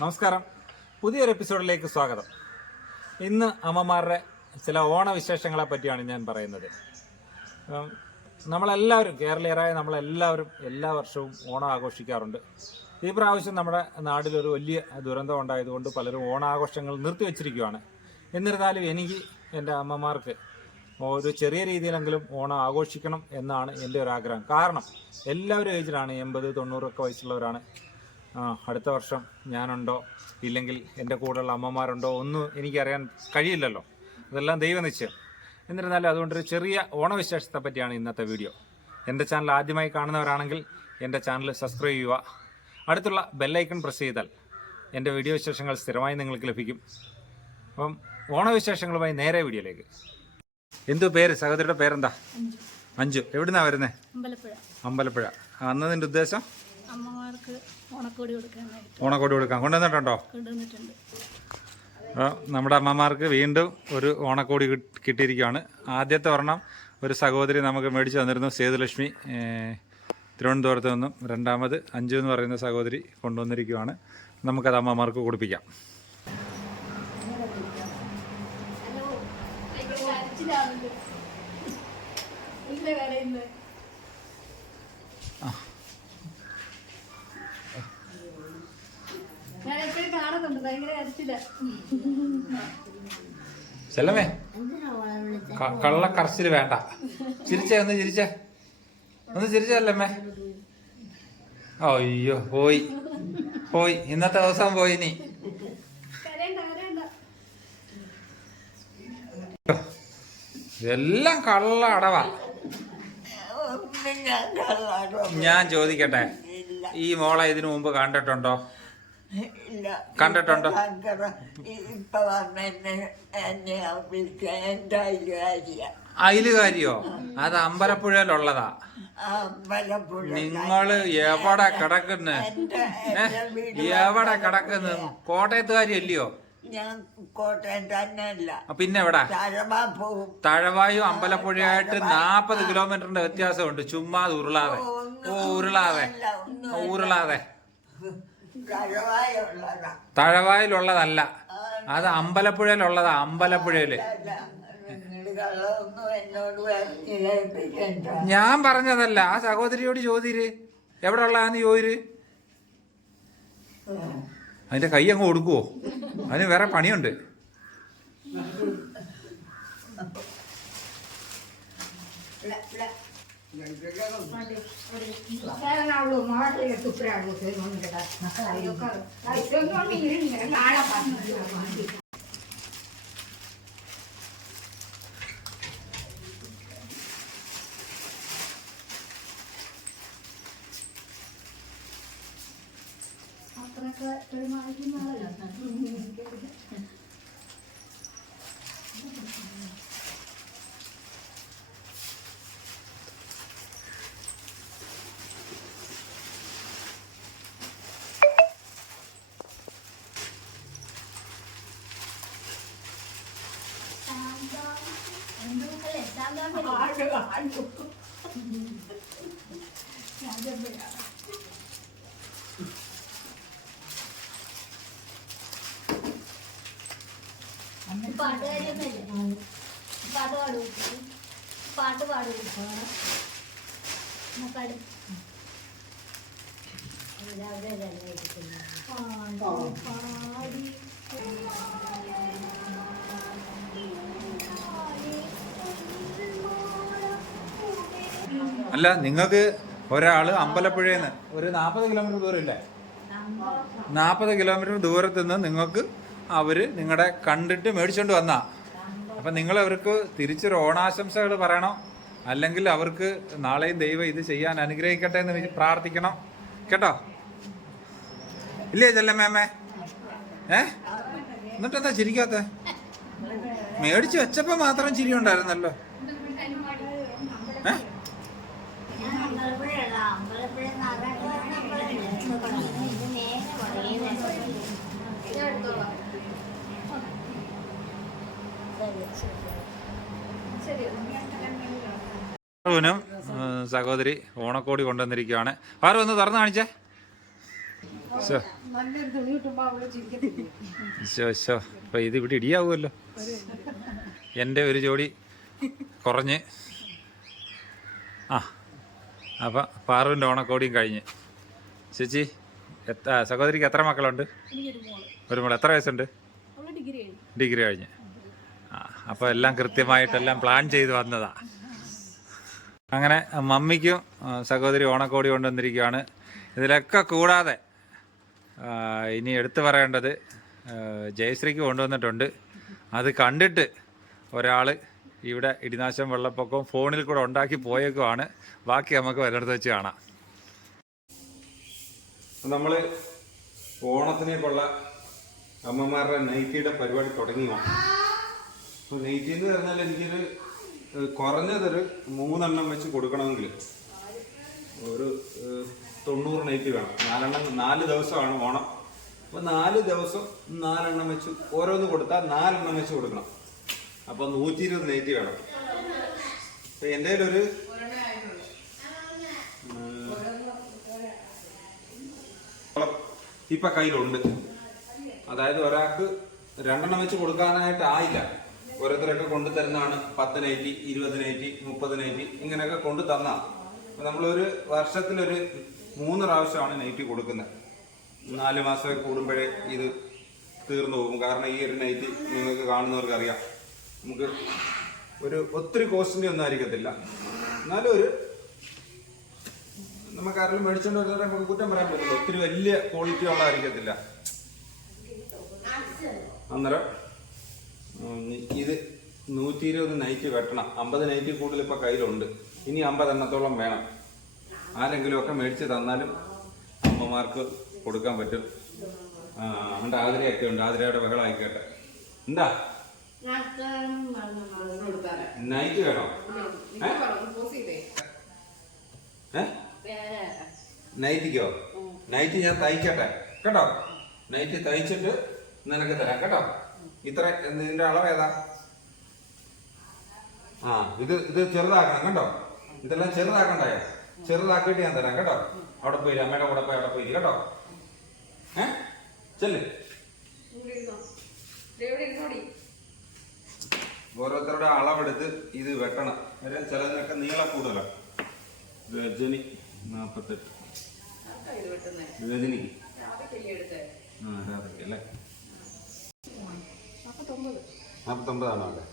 നമസ്കാരം. പുതിയൊരു എപ്പിസോഡിലേക്ക് സ്വാഗതം. ഇന്ന് അമ്മമാരുടെ ചില ഓണവിശേഷങ്ങളെ പറ്റിയാണ് ഞാൻ പറയുന്നത്. നമ്മളെല്ലാവരും കേരളീയരായ നമ്മളെല്ലാവരും എല്ലാ വർഷവും ഓണം ആഘോഷിക്കാറുണ്ട്. ഈ പ്രാവശ്യം നമ്മുടെ നാട്ടിലൊരു വലിയ ദുരന്തം ഉണ്ടായതുകൊണ്ട് പലരും ഓണാഘോഷങ്ങൾ നിർത്തിവെച്ചിരിക്കുകയാണ് എന്നിരുന്നാലും എനിക്ക് എന്റെ അമ്മമാർക്ക് ഒരു ചെറിയ രീതിയിലെങ്കിലും ഓണം ആഘോഷിക്കണം എന്നാണ് എന്റെ ഒരു ആഗ്രഹം. കാരണം എല്ലാവരും ഏജിലാണ് എൺപത് തൊണ്ണൂറൊക്കെ വയസ്സുള്ളവരാണ്. അടുത്ത വർഷം ഞാനുണ്ടോ? ഇല്ലെങ്കിൽ എന്റെ കൂടെയുള്ള അമ്മമാരുണ്ടോ? ഒന്നും എനിക്കറിയാൻ കഴിയില്ലല്ലോ. അതെല്ലാം ദൈവനിശ്ചയം. എന്നിരുന്നാലും അതുകൊണ്ടൊരു ചെറിയ ഓണവിശേഷത്തെ പറ്റിയാണ് ഇന്നത്തെ വീഡിയോ. എന്റെ ചാനൽ ആദ്യമായി കാണുന്നവരാണെങ്കിൽ എന്റെ ചാനൽ സബ്സ്ക്രൈബ് ചെയ്യുക. അടുത്തുള്ള ബെല്ലൈക്കൺ പ്രസ് ചെയ്താൽ എന്റെ വീഡിയോ വിശേഷങ്ങൾ സ്ഥിരമായി നിങ്ങൾക്ക് ലഭിക്കും. അപ്പം ഓണവിശേഷങ്ങളുമായി നേരെ വീഡിയോയിലേക്ക്. എന്തു പേര്? സഹോദരിയുടെ പേരെന്താ? അഞ്ചു എവിടുന്നാ വരുന്നേ? അമ്പലപ്പുഴ. അമ്പലപ്പുഴ. അന്നതിന്റെ ഉദ്ദേശം? അമ്മമാർക്ക് ഓണക്കോടി കൊടുക്കാനായിട്ട് ഓണക്കോടി കൊടുക്കാൻ കൊണ്ടുവന്നിട്ടുണ്ടോ? കൊണ്ടുവന്നിട്ടുണ്ട്. അപ്പോൾ നമ്മുടെ അമ്മമാർക്ക് വീണ്ടും ഒരു ഓണക്കോടി കിട്ട്- കിട്ടിയിരിക്കുകയാണ്. ആദ്യത്തെ ഒരെണ്ണം ഒരു സഹോദരി നമുക്ക് മേടിച്ചു തന്നിരുന്നു സേതുലക്ഷ്മി. തിരുവനന്തപുരത്ത് നിന്നും രണ്ടാമത് അഞ്ചു എന്ന് പറയുന്ന സഹോദരി കൊണ്ടുവന്നിരിക്കുകയാണ്. നമുക്കത് അമ്മമാർക്ക് കൊടുപ്പിക്കാം. ഞാൻ എപ്പോഴും കാണുന്നുണ്ട്. ഭയങ്കര കരച്ചില്ല ചെല്ലമേ കള്ള കറച്ചിൽ വേണ്ട. ചിരിച്ചേ ഒന്ന് ചിരിച്ചേ. ഒന്ന് ചിരിച്ചല്ലമ്മേ അയ്യോ പോയി. പോയി. ഇന്നത്തെ ദിവസം പോയി നീ ഇതെല്ലാം കള്ള അടവാ. ഞാൻ ചോദിക്കട്ടെ? ഈ മോളെ ഇതിനു മുമ്പ് കണ്ടിട്ടുണ്ടോ? കണ്ടിട്ടുണ്ടോ. ഇപ്പൊ എന്നെ വിളിക്കാൻ എന്റെ അയിലുകാരിയോ. അത് അമ്പലപ്പുഴയിലുള്ളതാ. അമ്പലപ്പുഴ നിങ്ങൾ എവിടെ കിടക്കുന്നു? എവിടെ കിടക്കുന്നു? കോട്ടയത്തുകാരി അല്ലയോ? ഞാൻ കോട്ടയം പിന്നെ എവിടെ? തഴവായും അമ്പലപ്പുഴയായിട്ട് നാപ്പത് കിലോമീറ്ററിന്റെ വ്യത്യാസമുണ്ട്. ചുമ്മാ ഉരുളാതെ. ഓ ഉരുളാതെ ഉരുളാതെ തഴവായിലുള്ളതല്ല അത് അമ്പലപ്പുഴയിലുള്ളതാ അമ്പലപ്പുഴയിൽ. ഞാൻ പറഞ്ഞതല്ല ആ സഹോദരിയോട് ചോദിര്. എവിടെ ഉള്ളതാന്ന് ചോദിര്. അതിന്റെ കൈ അങ്ങ് കൊടുക്കുവോ അതിന് വേറെ പണിയുണ്ട്. ನಾವು ಮಾಡ್ರಿ ತುಪ್ಪರೆ ಆಗೋದು ಒಂದು ಕಡೆ പാട്ട് പാടും. പാട്ട് പാടും പാടും പാടി അല്ല നിങ്ങൾക്ക് ഒരാൾ അമ്പലപ്പുഴയിൽ നിന്ന് ഒരു നാൽപ്പത് കിലോമീറ്റർ ദൂരമില്ലേ? നാൽപ്പത് കിലോമീറ്റർ ദൂരത്തു നിന്ന് നിങ്ങൾക്ക് അവർ നിങ്ങളുടെ കണ്ടിട്ട് മേടിച്ചോണ്ട് വന്നാ. അപ്പം നിങ്ങൾ അവർക്ക് തിരിച്ചൊരു ഓണാശംസകൾ പറയണം. അല്ലെങ്കിൽ അവർക്ക് നാളെയും ദൈവം ഇത് ചെയ്യാൻ അനുഗ്രഹിക്കട്ടെ എന്ന് പ്രാർത്ഥിക്കണം. കേട്ടോ? ഇല്ലേ ചെല്ലമ്മേ ഏ? എന്നിട്ടെന്താ ചിരിക്കാത്ത? മേടിച്ച് വെച്ചപ്പോ മാത്രം ചിരിയുണ്ടായിരുന്നല്ലോ ഏ ഞാൻ അമ്പലപ്പുഴയുള്ള അമ്പലപ്പുഴ ഇത് നേരെ ും സഹോദരി ഓണക്കോടി കൊണ്ടുവന്നിരിക്കുകയാണ് ആര് ഒന്ന് തുറന്നു കാണിച്ചേ? അപ്പൊ ഇത് ഇവിടെ ഇടിയാവുമല്ലോ. എന്റെ ഒരു ജോഡി കുറഞ്ഞ്. ആ അപ്പം പാറുവിന്റെ ഓണക്കോടിയും കഴിഞ്ഞ്. ചേച്ചി എത്ര സഹോദരിക്ക് എത്ര മക്കളുണ്ട്? ഒരു മോൾ. എത്ര വയസ്സുണ്ട്? ഡിഗ്രി കഴിഞ്ഞ്. ആ അപ്പോൾ എല്ലാം കൃത്യമായിട്ടെല്ലാം പ്ലാൻ ചെയ്ത് വന്നതാ. അങ്ങനെ മമ്മിക്കും സഹോദരി ഓണക്കോടി കൊണ്ടുവന്നിരിക്കുകയാണ് ഇതിലൊക്കെ കൂടാതെ ഇനി എടുത്തു പറയേണ്ടത് ജയശ്രീക്ക് കൊണ്ടുവന്നിട്ടുണ്ട്. അത് കണ്ടിട്ട് ഒരാൾ ഇവിടെ ഇടിനാശം വെള്ളപ്പൊക്കവും ഫോണിൽ കൂടെ ഉണ്ടാക്കി പോയേക്കുമാണ് ബാക്കി നമുക്ക് വല്ലയിടത്ത് വെച്ച് കാണാം. നമ്മൾ ഓണത്തിനേക്കുള്ള അമ്മമാരുടെ നൈറ്റിയുടെ പരിപാടി തുടങ്ങിയാണ് അപ്പോൾ എന്ന് പറഞ്ഞാൽ എനിക്കൊരു കുറഞ്ഞതൊരു മൂന്നെണ്ണം വെച്ച് കൊടുക്കണമെങ്കിൽ ഒരു തൊണ്ണൂറ് നൈറ്റ് വേണം. നാലെണ്ണം നാല് ദിവസമാണ് ഓണം. അപ്പോൾ നാല് ദിവസം നാലെണ്ണം വെച്ച് ഓരോന്ന് കൊടുത്താൽ നാലെണ്ണം വെച്ച് കൊടുക്കണം. അപ്പോൾ നൂറ്റി ഇരുപത് നൈറ്റ് വേണം. അപ്പോൾ എന്റെ ഒരു ഇപ്പൊ കയ്യിലുണ്ട്. അതായത് ഒരാൾക്ക് രണ്ടെണ്ണം വെച്ച് കൊടുക്കാനായിട്ട് ആയില്ല. ഓരോരുത്തരൊക്കെ കൊണ്ടു തരുന്നതാണ് പത്ത് നൈറ്റി ഇരുപത് നൈറ്റി മുപ്പത് നൈറ്റി ഇങ്ങനെയൊക്കെ കൊണ്ടു തന്നാ. നമ്മളൊരു വർഷത്തിലൊരു മൂന്ന് പ്രാവശ്യമാണ് നൈറ്റി കൊടുക്കുന്നത്. നാല് മാസം കൂടുമ്പോഴേ ഇത് തീർന്നു പോകും. കാരണം ഈ ഒരു നൈറ്റി നിങ്ങൾക്ക് കാണുന്നവർക്ക് അറിയാം നമുക്ക് ഒരു ഒത്തിരി കോസ്റ്റിന്റെ ഒന്നും ആയിരിക്കത്തില്ല. എന്നാലും ഒരു നമുക്ക് ആരെങ്കിലും മേടിച്ചോണ്ട് വരുന്നവരെ നമുക്ക് കുറ്റം പറയാൻ പറ്റില്ല ഒത്തിരി വലിയ ക്വാളിറ്റി ഉള്ളതായിരിക്കത്തില്ല അന്നേരം ഇത് നൂറ്റി ഇരുപത് നൈറ്റ് വെട്ടണം. അമ്പത് നൈറ്റ് കൂടുതൽ ഇപ്പൊ കയ്യിലുണ്ട്. ഇനി അമ്പത് എണ്ണത്തോളം വേണം. ആരെങ്കിലും ഒക്കെ മേടിച്ച് തന്നാലും അമ്മമാർക്ക് കൊടുക്കാൻ പറ്റും. ആ അവന്റെ ആതിരയൊക്കെ ഉണ്ട്. ആതിരയുടെ ബഹളം ആയിക്കോട്ടെ എന്താ? നൈറ്റ് വേണോ? നൈറ്റിക്കോ നൈറ്റ് ഞാൻ തയ്ക്കട്ടെ. കേട്ടോ? നൈറ്റ് തയ്ച്ചിട്ട് നിനക്ക് തരാം. കേട്ടോ? ഇത്ര ഇതിന്റെ അളവ് ഏതാ? ആ ഇത് ഇത് ചെറുതാക്കണം കേട്ടോ. ഇതെല്ലാം ചെറുതാക്കണ്ടായോ? ചെറുതാക്കിയിട്ട് ഞാൻ തരാം കേട്ടോ. അവിടെ പോയി അമ്മയുടെ കൂടെ പോയി അവിടെ പോയി കേട്ടോ. ഏ? ചെല്ല്. ഓരോരുത്തരുടെ അളവെടുത്ത് ഇത് വെട്ടണം. കാര്യം ചിലതിനൊക്കെ നീളം കൂടുതലാണ് രജനി നാപ്പത്തെട്ട്. രജനി ആ രാത്രി അല്ലേ? നാപ്പത്തൊമ്പതാണോ അല്ലേ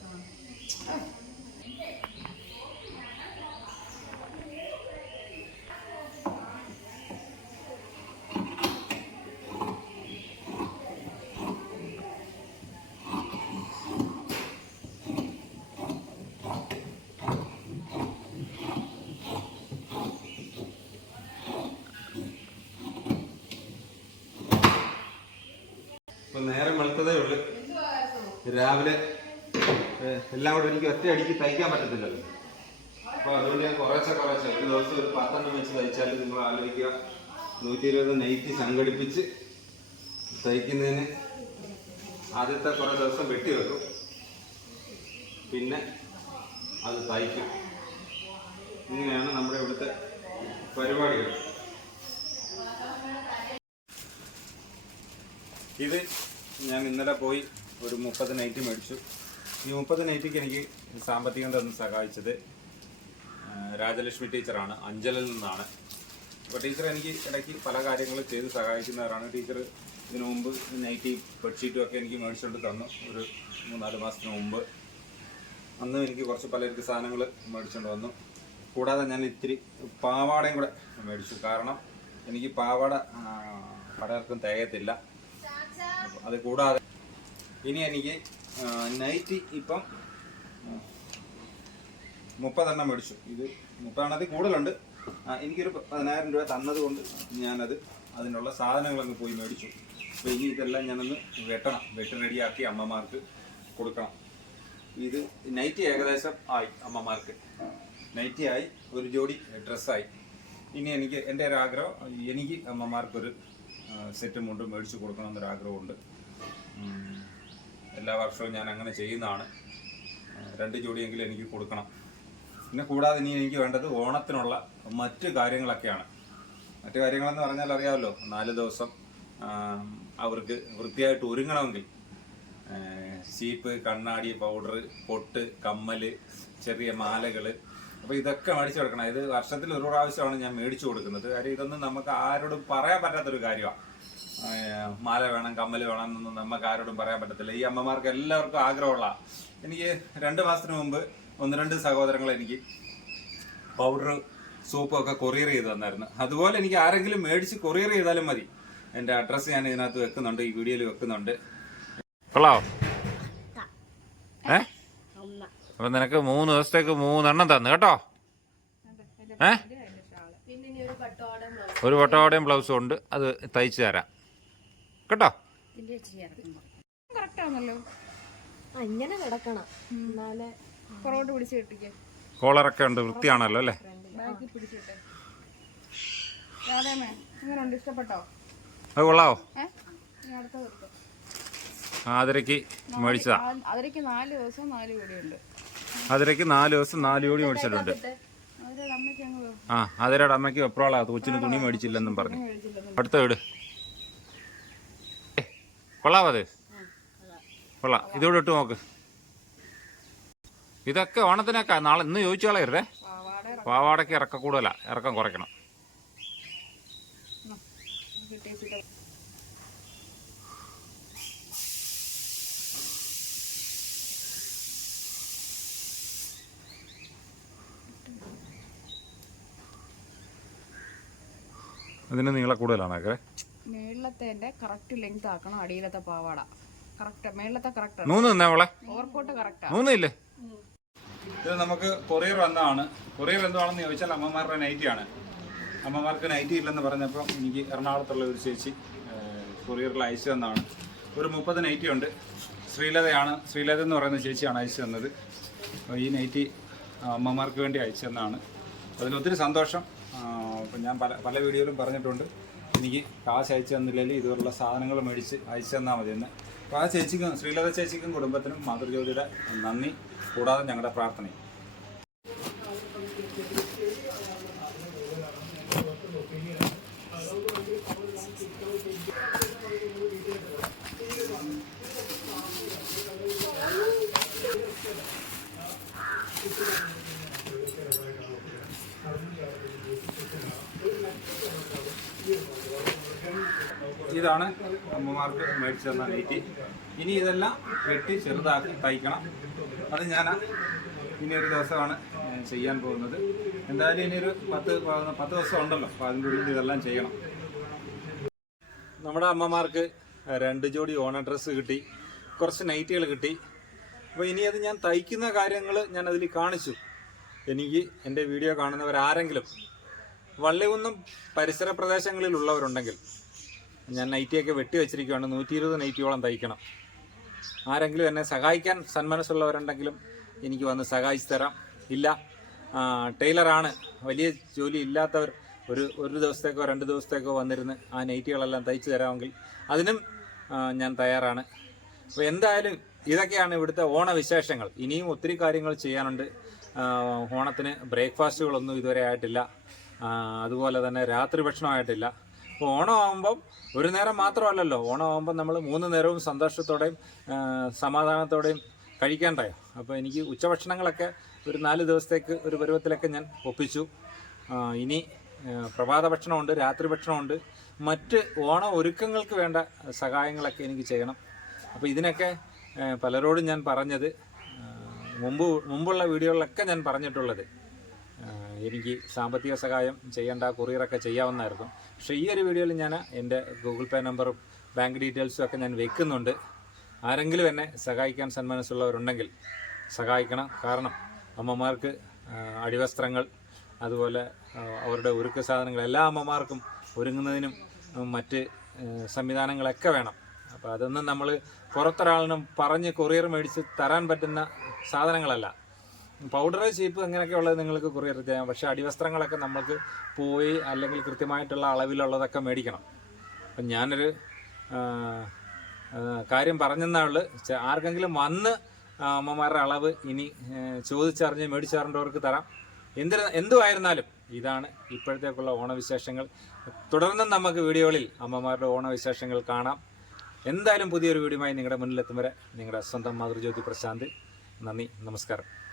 ഇപ്പൊ നേരം വെളുത്തതേ ഉള്ളു രാവിലെ എല്ലാം കൂടെ എനിക്ക് ഒറ്റ അടിക്ക് തയ്ക്കാൻ പറ്റത്തില്ലല്ലോ. അപ്പൊ അതുകൊണ്ട് ഞാൻ കുറേശ്ശെ കുറേശ്ശെ ഒരു ദിവസം ഒരു പത്തെണ്ണം വെച്ച് തയ്ച്ചാൽ നിങ്ങൾ ആലോചിക്കുക. നൂറ്റി ഇരുപത് നെയ്ത്തി സംഘടിപ്പിച്ച് തയ്ക്കുന്നതിന് ആദ്യത്തെ കുറേ ദിവസം വെട്ടി വെക്കും. പിന്നെ അത് തയ്ക്കും. ഇങ്ങനെയാണ് നമ്മുടെ ഇവിടുത്തെ പരിപാടികൾ. ഇത് ഞാൻ ഇന്നലെ പോയി ഒരു മുപ്പത് നൈറ്റി മേടിച്ചു. ഈ മുപ്പത് നൈറ്റിക്ക് എനിക്ക് സാമ്പത്തികം തന്ന് സഹായിച്ചത് രാജലക്ഷ്മി ടീച്ചറാണ് അഞ്ചലിൽ നിന്നാണ്. അപ്പോൾ ടീച്ചർ എനിക്ക് ഇടയ്ക്ക് പല കാര്യങ്ങളും ചെയ്ത് സഹായിക്കുന്നവരാണ്. ടീച്ചർ ഇതിനു മുമ്പ് നൈറ്റി ബെഡ്ഷീറ്റും ഒക്കെ എനിക്ക് മേടിച്ചുകൊണ്ട് തന്നു ഒരു മൂന്നാൽ മാസത്തിന് മുമ്പ്. അന്ന് എനിക്ക് കുറച്ച് പലർക്ക് സാധനങ്ങൾ മേടിച്ചുകൊണ്ട് വന്നു. കൂടാതെ ഞാൻ ഇത്തിരി പാവാടയും കൂടെ മേടിച്ചു. കാരണം എനിക്ക് പാവാട പലർക്കും തികയത്തില്ല. അത് കൂടാതെ ഇനി എനിക്ക് നൈറ്റ് ഇപ്പം മുപ്പതെണ്ണം മേടിച്ചു. ഇത് മുപ്പതെണ്ണത്തിൽ കൂടുതലുണ്ട്. എനിക്കൊരു പതിനായിരം രൂപ തന്നത് കൊണ്ട് ഞാനത് അതിനുള്ള സാധനങ്ങളൊക്കെ പോയി മേടിച്ചു. അപ്പോൾ ഇനി ഇതെല്ലാം ഞാനൊന്ന് വെട്ടണം. വെട്ടി റെഡിയാക്കി അമ്മമാർക്ക് കൊടുക്കണം. ഇത് നൈറ്റി ഏകദേശം ആയി അമ്മമാർക്ക്. നൈറ്റി ആയി ഒരു ജോഡി ഡ്രസ്സായി. ഇനി എനിക്ക് എന്റെ ഒരു ആഗ്രഹം എനിക്ക് അമ്മമാർക്കൊരു സെറ്റ് മുണ്ട് മേടിച്ച് കൊടുക്കണം എന്നൊരു ആഗ്രഹമുണ്ട് എല്ലാ വർഷവും ഞാൻ അങ്ങനെ ചെയ്യുന്നതാണ്. രണ്ട് ജോഡിയെങ്കിലും എനിക്ക് കൊടുക്കണം. പിന്നെ കൂടാതെ ഇനി എനിക്ക് വേണ്ടത് ഓണത്തിനുള്ള മറ്റു കാര്യങ്ങളൊക്കെയാണ്. മറ്റു കാര്യങ്ങളെന്ന് പറഞ്ഞാൽ അറിയാമല്ലോ നാല് ദിവസം അവർക്ക് വൃത്തിയായിട്ട് ഒരുങ്ങണമെങ്കിൽ സീപ്പ് കണ്ണാടി പൗഡർ പൊട്ട് കമ്മൽ ചെറിയ മാലകൾ. അപ്പോൾ ഇതൊക്കെ മേടിച്ചു കൊടുക്കണം. ഇത് വർഷത്തിൽ ഒരു പ്രാവശ്യമാണ് ഞാൻ മേടിച്ചു കൊടുക്കുന്നത്. കാര്യം ഇതൊന്നും നമുക്ക് ആരോടും പറയാൻ പറ്റാത്തൊരു കാര്യമാണ്. മാല വേണം കമ്മൽ വേണം എന്നൊന്നും നമുക്ക് ആരോടും പറയാൻ പറ്റത്തില്ല. ഈ അമ്മമാർക്ക് എല്ലാവർക്കും ആഗ്രഹമുള്ള എനിക്ക് രണ്ട് മാസത്തിന് മുമ്പ് ഒന്ന് രണ്ട് സഹോദരങ്ങൾ എനിക്ക് പൗഡർ സോപ്പും ഒക്കെ കൊറിയർ ചെയ്ത് തന്നായിരുന്നു. അതുപോലെ എനിക്ക് ആരെങ്കിലും മേടിച്ച് കൊറിയർ ചെയ്താലും മതി. എന്റെ അഡ്രസ്സ് ഞാൻ ഇതിനകത്ത് വെക്കുന്നുണ്ട് ഈ വീഡിയോയിൽ വെക്കുന്നുണ്ട്. കൊള്ളാവോ? ഏ? അപ്പൊ നിനക്ക് മൂന്ന് ദിവസത്തേക്ക് മൂന്നെണ്ണം തന്നു കേട്ടോ? ഏ? ഒരു വട്ടവാടയും ബ്ലൗസും ഉണ്ട് അത് തയ്ച്ചു തരാം. കേട്ടോ? കിടക്കണം എന്നാലേ പുറകോട്ട് പിടിച്ച് കിട്ടിക്കേ. കോളറൊക്കെ ഉണ്ട് വൃത്തിയാണല്ലോ അല്ലേ? ബാക്കിൽ പിടിച്ചിട്ടെ. രാധേമേ എങ്ങനെയുണ്ട് ഇഷ്ടപ്പെട്ടോ? അത് കൊള്ളാവോ? ആതിരക്ക് മേടിച്ചതാ. അതിലേക്ക് നാല് ദിവസം നാല് കൂടിയുണ്ട്. നാല് ദിവസം നാല് ജോഡി മേടിച്ചിട്ടുണ്ട്. ആ ആതിരയുടെ അമ്മയ്ക്ക് എപ്പോഴാ കൊച്ചിന് തുണി മേടിച്ചില്ലെന്നും പറഞ്ഞു. അടുത്ത വീട്. കൊള്ളാവോ അത് കൊള്ളാം. ഇതോടെ ഇട്ട് നോക്ക്. ഇതൊക്കെ ഓണത്തിനൊക്കെ നാളെ ഇന്ന് ചോദിച്ചു കളയരുതേ പാവാട പാവാടയ്ക്ക് ഇറക്കം കൂടുതലാ. ഇറക്കം കുറയ്ക്കണം. അതിന് നീള കൂടുതലാണൊക്കെ മേളിലത്തെ കറക്റ്റ് ലെങ്ത് ആക്കണം അടിയിലത്തെ പാവാട. കറക്റ്റ് മേളിലത്തെ കറക്റ്റ് മൂന്ന് നിന്നേ മോളെ. ഓവർകോട്ട് കറക്റ്റാ മൂന്നില്ലേ ഇത് നമുക്ക് കൊറിയർ വന്നതാണ്. കൊറിയർ എന്താണെന്ന് ചോദിച്ചാൽ അമ്മമാരുടെ നൈറ്റി ആണ്. അമ്മമാർക്ക് നൈറ്റി ഇല്ലെന്ന് പറഞ്ഞപ്പോൾ എനിക്ക് എറണാകുളത്തുള്ള ഒരു ചേച്ചി കൊറിയറിൽ അയച്ചു തന്നാണ് ഒരു മുപ്പത് നൈറ്റി ഉണ്ട്. ശ്രീലതയാണ് ശ്രീലത എന്ന് പറയുന്ന ചേച്ചിയാണ് അയച്ചു തന്നത്. അപ്പോൾ ഈ നൈറ്റി അമ്മമാർക്ക് വേണ്ടി അയച്ചു തന്നതാണ്. അതിൽ ഒത്തിരി സന്തോഷം. അപ്പം ഞാൻ പല പല വീഡിയോയിലും പറഞ്ഞിട്ടുണ്ട്. എനിക്ക് കാശ് അയച്ചു തന്നില്ലെങ്കിൽ ഇതുപോലുള്ള സാധനങ്ങൾ മേടിച്ച് അയച്ചു തന്നാൽ മതി എന്ന്. അപ്പോൾ ആ ചേച്ചിക്കും ശ്രീലത ചേച്ചിക്കും കുടുംബത്തിനും മാതൃജ്യോതിയുടെ നന്ദി. കൂടാതെ ഞങ്ങളുടെ പ്രാർത്ഥനയും. ഇതാണ് അമ്മമാർക്ക് മേടിച്ചു തന്ന നൈറ്റി. ഇനി ഇതെല്ലാം വെട്ടി ചെറുതാക്കി തയ്ക്കണം. അത് ഞാൻ ഇനി ഒരു ദിവസമാണ് ചെയ്യാൻ പോകുന്നത്. എന്തായാലും ഇനി ഒരു പത്ത് പത്ത് ദിവസം ഉണ്ടല്ലോ അപ്പോൾ അതിന്റെ ഉള്ളിൽ ഇതെല്ലാം ചെയ്യണം. നമ്മുടെ അമ്മമാർക്ക് രണ്ട് ജോഡി ഓണ ഡ്രസ്സ് കിട്ടി കുറച്ച് നൈറ്റികൾ കിട്ടി. അപ്പോൾ ഇനി അത് ഞാൻ തയ്ക്കുന്ന കാര്യങ്ങൾ ഞാൻ അതിൽ കാണിച്ചു. എനിക്ക് എന്റെ വീഡിയോ കാണുന്നവരാരെങ്കിലും വള്ളികുന്നം പരിസര പ്രദേശങ്ങളിലുള്ളവരുണ്ടെങ്കിൽ ഞാൻ നൈറ്റിയൊക്കെ വെട്ടി വെച്ചിരിക്കുകയാണ് നൂറ്റി ഇരുപത് നൈറ്റിയോളം തയ്ക്കണം. ആരെങ്കിലും എന്നെ സഹായിക്കാൻ സന്മനസ്സുള്ളവരുണ്ടെങ്കിലും എനിക്ക് വന്ന് സഹായിച്ചു തരാം. ഇല്ല. ടൈലറാണ്. വലിയ ജോലി ഇല്ലാത്തവർ ഒരു ഒരു ദിവസത്തേക്കോ രണ്ട് ദിവസത്തേക്കോ വന്നിരുന്ന് ആ നൈറ്റികളെല്ലാം തയ്ച്ചു തരാമെങ്കിൽ അതിനും ഞാൻ തയ്യാറാണ്. അപ്പോൾ എന്തായാലും ഇതൊക്കെയാണ് ഇവിടുത്തെ ഓണവിശേഷങ്ങൾ. ഇനിയും ഒത്തിരി കാര്യങ്ങൾ ചെയ്യാനുണ്ട്. ഓണത്തിന് ബ്രേക്ക്ഫാസ്റ്റുകളൊന്നും ഇതുവരെ ആയിട്ടില്ല. അതുപോലെ തന്നെ രാത്രി ഭക്ഷണമായിട്ടില്ല. അപ്പോൾ ഓണമാകുമ്പം ഒരു നേരം മാത്രമല്ലല്ലോ. ഓണമാകുമ്പം നമ്മൾ മൂന്ന് നേരവും സന്തോഷത്തോടെയും സമാധാനത്തോടെയും കഴിക്കേണ്ടയോ അപ്പോൾ എനിക്ക് ഉച്ചഭക്ഷണങ്ങളൊക്കെ ഒരു നാല് ദിവസത്തേക്ക് ഒരു പരുവത്തിലൊക്കെ ഞാൻ ഒപ്പിച്ചു. ഇനി പ്രഭാത ഭക്ഷണമുണ്ട് രാത്രി ഭക്ഷണമുണ്ട്. മറ്റ് ഓണ ഒരുക്കങ്ങൾക്ക് വേണ്ട സഹായങ്ങളൊക്കെ എനിക്ക് ചെയ്യണം. അപ്പോൾ ഇതിനൊക്കെ പലരോടും ഞാൻ പറഞ്ഞത് മുമ്പ് മുമ്പുള്ള വീഡിയോകളിലൊക്കെ ഞാൻ പറഞ്ഞിട്ടുള്ളത്. എനിക്ക് സാമ്പത്തിക സഹായം ചെയ്യേണ്ട കൊറിയറൊക്കെ ചെയ്യാവുന്നതായിരുന്നു. പക്ഷേ ഈ ഒരു വീഡിയോയിൽ ഞാൻ എന്റെ ഗൂഗിൾ പേ നമ്പറും ബാങ്ക് ഡീറ്റെയിൽസും ഒക്കെ ഞാൻ വെക്കുന്നുണ്ട്. ആരെങ്കിലും എന്നെ സഹായിക്കാൻ സന്മനസ്സുള്ളവരുണ്ടെങ്കിൽ സഹായിക്കണം. കാരണം അമ്മമാർക്ക് അടിവസ്ത്രങ്ങൾ അതുപോലെ അവരുടെ ഒരുക്ക സാധനങ്ങൾ എല്ലാ അമ്മമാർക്കും ഒരുങ്ങുന്നതിനും മറ്റ് സംവിധാനങ്ങളൊക്കെ വേണം. അപ്പോൾ അതൊന്നും നമ്മൾ പുറത്തൊരാളിനും പറഞ്ഞ് കൊറിയർ മേടിച്ച് തരാൻ പറ്റുന്ന സാധനങ്ങളല്ല. പൗഡർ ചീപ്പ് അങ്ങനെയൊക്കെ ഉള്ളത് നിങ്ങൾക്ക് കൊറിയർ ചെയ്യാം. പക്ഷേ അടിവസ്ത്രങ്ങളൊക്കെ നമുക്ക് പോയി അല്ലെങ്കിൽ കൃത്യമായിട്ടുള്ള അളവിലുള്ളതൊക്കെ മേടിക്കണം. അപ്പം ഞാനൊരു കാര്യം പറഞ്ഞെന്നുള്ളു ആർക്കെങ്കിലും വന്ന് അമ്മമാരുടെ അളവ് ഇനി ചോദിച്ചറിഞ്ഞ് മേടിച്ചറിഞ്ഞവർക്ക് തരാം. എന്തിന എന്തുമായിരുന്നാലും ഇതാണ് ഇപ്പോഴത്തേക്കുള്ള ഓണവിശേഷങ്ങൾ. തുടർന്നും നമുക്ക് വീഡിയോകളിൽ അമ്മമാരുടെ ഓണവിശേഷങ്ങൾ കാണാം. എന്തായാലും പുതിയൊരു വീഡിയോയുമായി നിങ്ങളുടെ മുന്നിലെത്തും വരെ നിങ്ങളുടെ സ്വന്തം മാതൃജ്യോതി പ്രശാന്ത്. നന്ദി നമസ്കാരം.